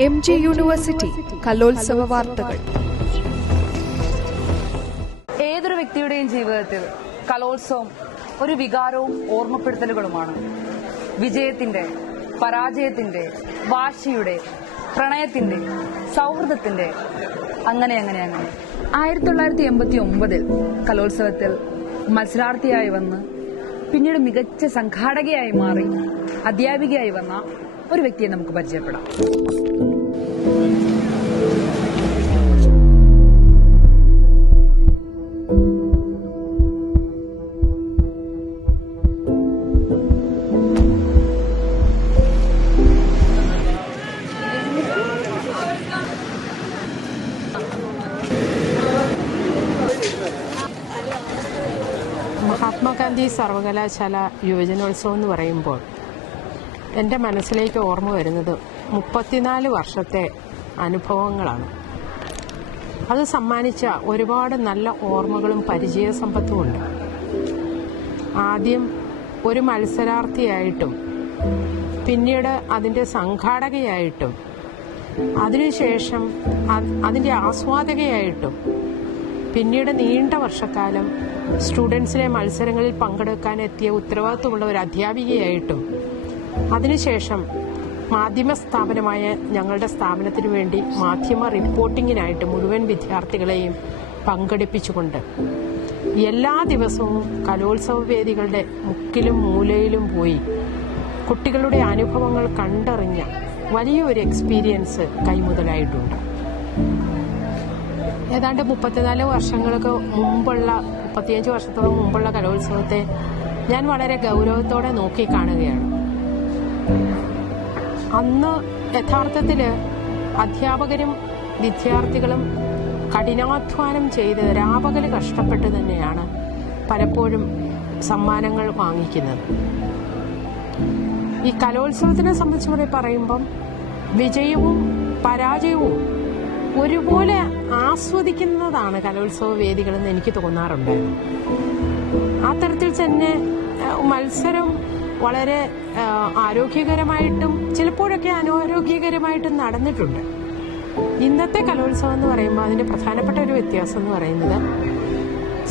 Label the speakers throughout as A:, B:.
A: M G university കലോത്സവ വാർത്തകൾ.
B: ഏതൊരു വ്യക്തിയുടെയും ജീവിതത്തിൽ കലോത്സവം ഒരു വികാരവും ഓർമ്മപ്പെടുത്തലുകളുമാണ്. വിജയത്തിന്റെ പരാജയത്തിന്റെ വാശിയുടെ പ്രണയത്തിന്റെ സൗഹൃദത്തിന്റെ അങ്ങനെ അങ്ങനെ അങ്ങനെ. ആയിരത്തി തൊള്ളായിരത്തി എൺപത്തി ഒമ്പതിൽ കലോത്സവത്തിൽ മത്സരാർത്ഥിയായി വന്ന് പിന്നീട് മികച്ച സംഘാടകയായി മാറി അധ്യാപികയായി വന്ന ഒരു വ്യക്തിയെ നമുക്ക് പരിചയപ്പെടാം.
C: മഹാത്മാഗാന്ധി സർവകലാശാല യുവജനോത്സവം എന്ന് പറയുമ്പോൾ എന്റെ മനസ്സിലേക്ക് ഓർമ്മ വരുന്നത് മുപ്പത്തിനാല് വർഷത്തെ അനുഭവങ്ങളാണ്. അത് സമ്മാനിച്ച ഒരുപാട് നല്ല ഓർമ്മകളും പരിചയ സമ്പത്തും ഉണ്ട്. ആദ്യം ഒരു മത്സരാർത്ഥിയായിട്ടും പിന്നീട് അതിന്റെ സംഘാടകയായിട്ടും അതിനുശേഷം അത് അതിന്റെ ആസ്വാദകയായിട്ടും പിന്നീട് നീണ്ട വർഷക്കാലം സ്റ്റുഡൻസിനെ മത്സരങ്ങളിൽ പങ്കെടുക്കാൻ എത്തിയ ഉത്തരവാദിത്വമുള്ള ഒരു അധ്യാപികയായിട്ടും അതിനുശേഷം മാധ്യമ സ്ഥാപനമായ ഞങ്ങളുടെ സ്ഥാപനത്തിനു വേണ്ടി മാധ്യമ റിപ്പോർട്ടിങ്ങിനായിട്ട് മുഴുവൻ വിദ്യാർത്ഥികളെയും പങ്കെടുപ്പിച്ചുകൊണ്ട് എല്ലാ ദിവസവും കലോത്സവ വേദികളുടെ മുക്കിലും മൂലയിലും പോയി കുട്ടികളുടെ അനുഭവങ്ങൾ കണ്ടറിഞ്ഞ വലിയൊരു എക്സ്പീരിയൻസ് കൈമുതലായിട്ടുണ്ട്. ഏതാണ്ട് മുപ്പത്തിനാല് വർഷങ്ങൾക്ക് മുമ്പുള്ള മുപ്പത്തിയഞ്ച് വർഷത്തോളം മുമ്പുള്ള കലോത്സവത്തെ ഞാൻ വളരെ ഗൗരവത്തോടെ നോക്കി കാണുകയാണ്. അന്ന് യഥാർത്ഥത്തിൽ അധ്യാപകരും വിദ്യാർത്ഥികളും കഠിനാധ്വാനം ചെയ്ത് രാപകൽ കഷ്ടപ്പെട്ട് തന്നെയാണ് പലപ്പോഴും സമ്മാനങ്ങൾ വാങ്ങിക്കുന്നത്. ഈ കലോത്സവത്തിനെ സംബന്ധിച്ച് പറയുമ്പം വിജയവും പരാജയവും ഒരുപോലെ ആസ്വദിക്കുന്നതാണ് കലോത്സവ വേദികളെന്ന് എനിക്ക് തോന്നാറുണ്ട്. ആ തരത്തിൽ തന്നെ മത്സരം വളരെ ആരോഗ്യകരമായിട്ടും ചിലപ്പോഴൊക്കെ അനാരോഗ്യകരമായിട്ടും നടന്നിട്ടുണ്ട്. ഇന്നത്തെ കലോത്സവം എന്ന് പറയുമ്പോൾ അതിന്റെ പ്രധാനപ്പെട്ട ഒരു വ്യത്യാസം എന്ന് പറയുന്നത്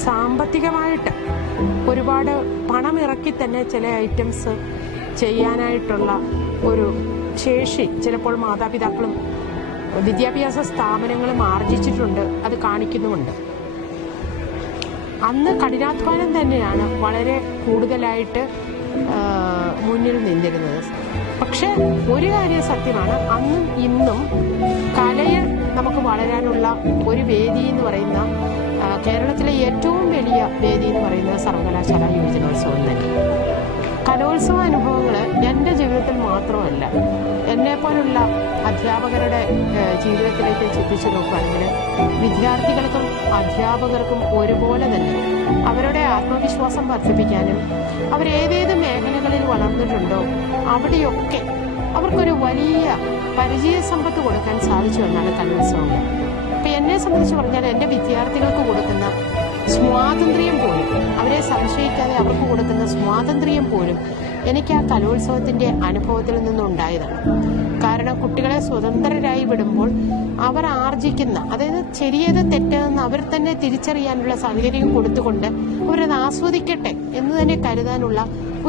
C: സാമ്പത്തികമായിട്ട് ഒരുപാട് പണം ഇറക്കി തന്നെ ചില ഐറ്റംസ് ചെയ്യാനായിട്ടുള്ള ഒരു ശേഷി ചിലപ്പോൾ മാതാപിതാക്കളും വിദ്യാഭ്യാസ സ്ഥാപനങ്ങളും ആർജിച്ചിട്ടുണ്ട് അത് കാണിക്കുന്നുമുണ്ട്. അന്ന് കഠിനാധ്വാനം തന്നെയാണ് വളരെ കൂടുതലായിട്ട് മുന്നിൽ നിന്നിരുന്നത്. പക്ഷെ ഒരു കാര്യം സത്യമാണ്. അന്നും ഇന്നും കലയെ നമുക്ക് വളരാനുള്ള ഒരു വേദി എന്ന് പറയുന്ന കേരളത്തിലെ ഏറ്റവും വലിയ വേദി എന്ന് പറയുന്നത് സർവകലാശാല യുവജനോത്സവം കലോത്സവ അനുഭവങ്ങൾ എന്റെ ജീവിതത്തിൽ മാത്രമല്ല എന്നെപ്പോലുള്ള അധ്യാപകരുടെ ജീവിതത്തിലേക്ക് ചിന്തിച്ചു നോക്കുകയാണെങ്കിൽ വിദ്യാർത്ഥികൾക്കും അധ്യാപകർക്കും ഒരുപോലെ തന്നെ അവരുടെ ആത്മവിശ്വാസം വർദ്ധിപ്പിക്കാനും അവരേതേത് മേഖലകളിൽ വളർന്നിട്ടുണ്ടോ അവിടെയൊക്കെ അവർക്കൊരു വലിയ പരിചയ സമ്പത്ത് കൊടുക്കാൻ സാധിച്ചു എന്നാണ് കലോത്സവങ്ങൾ അപ്പം എന്നെ സംബന്ധിച്ച് പറഞ്ഞാൽ എന്റെ വിദ്യാർത്ഥികൾക്ക് അവരെ സംശയിക്കാതെ അവർക്ക് കൊടുക്കുന്ന സ്വാതന്ത്ര്യം പോലും എനിക്ക് ആ കലോത്സവത്തിന്റെ അനുഭവത്തിൽ നിന്നുണ്ടായതാണ്. കാരണം കുട്ടികളെ സ്വതന്ത്രരായി വിടുമ്പോൾ അവർ ആർജിക്കുന്ന അതായത് ശരിയത് തെറ്റെന്ന് അവർ തന്നെ തിരിച്ചറിയാനുള്ള സാഹചര്യം കൊടുത്തുകൊണ്ട് അവരത് ആസ്വദിക്കട്ടെ എന്ന് തന്നെ കരുതാനുള്ള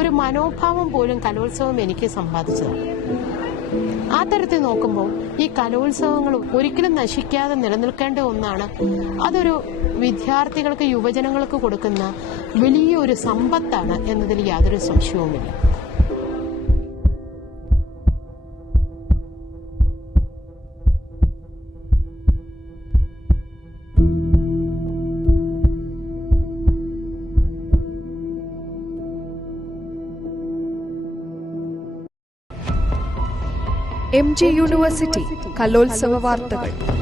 C: ഒരു മനോഭാവം പോലും കലോത്സവം എനിക്ക് സമ്പാദിച്ചതാണ്. ആ തരത്തിൽ നോക്കുമ്പോൾ ഈ കലോത്സവങ്ങൾ ഒരിക്കലും നശിക്കാതെ നിലനിൽക്കേണ്ട ഒന്നാണ്. അതൊരു വിദ്യാർത്ഥികൾക്ക് യുവജനങ്ങൾക്ക് കൊടുക്കുന്ന വലിയൊരു സമ്പത്താണ് എന്നതിൽ യാതൊരു സംശയവുമില്ല.
A: എം ജി യൂണിവേഴ്സിറ്റി കലോത്സവ വാർത്തകൾ.